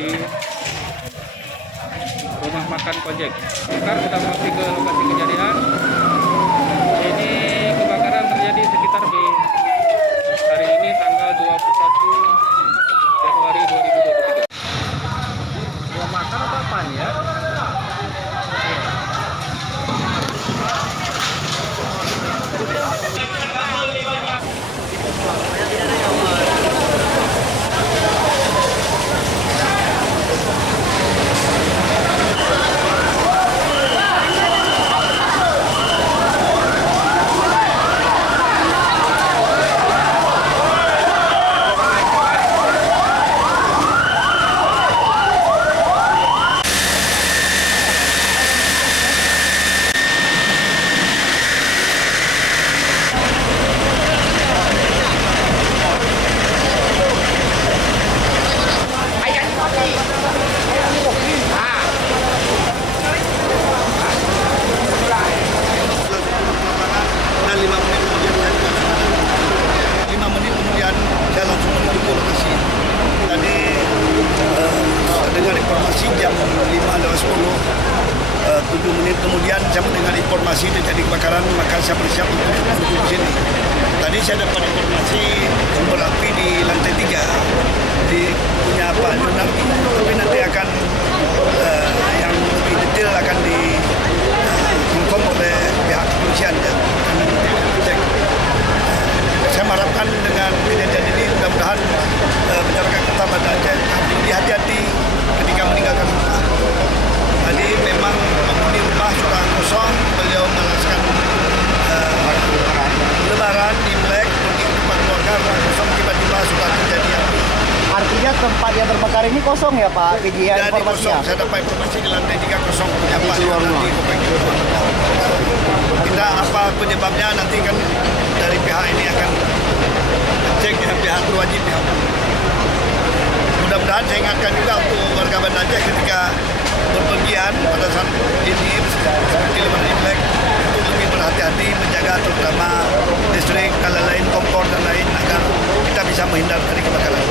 di rumah makan Kojek. Sekarang kita masih ke lokasi kejadian. Ini kebakaran terjadi sekitar di hari ini tanggal 21 Januari 2023. Rumah makan apa apaan ya? Dan 5 menit kemudian saya langsung menuju ke lokasi. Tadi dengan informasi jam 5:10, 7 menit kemudian saya mendengar informasi terjadi kebakaran, maka saya bersiap untuk menuju ke sini. Tadi saya dapat informasi sumber api di lantai 3 di punya Pak Junardi, tapi nanti akan yang lebih detail akan diinform oleh pihak kepolisian ya. Cek. Saya mengharapkan dengan kejadian ini mudah-mudahan masyarakat Kota Banda Aceh lebih hati-hati ketika meninggalkan rumah. Tadi memang penghuni rumah sudah kosong, beliau melaksanakan Lebaran, Imlek, pergi ke tempat keluarga, rumah kosong, tiba-tiba sudah terjadi api. Artinya tempat yang terbakar ini kosong ya Pak? PGI Jadi informasinya? kosong, saya dapat informasi di lantai 3 kosong punya Pak Yonadi. Kita apa penyebabnya nanti kan dari pihak ini akan cek ya, pihak berwajib ya. Mudah-mudahan saya ingatkan juga untuk warga Banda Aceh ketika berpergian pada saat ini seperti Lebaran Imlek untuk lebih berhati-hati menjaga terutama listrik, lain kompor dan lain agar kita bisa menghindar dari kebakaran.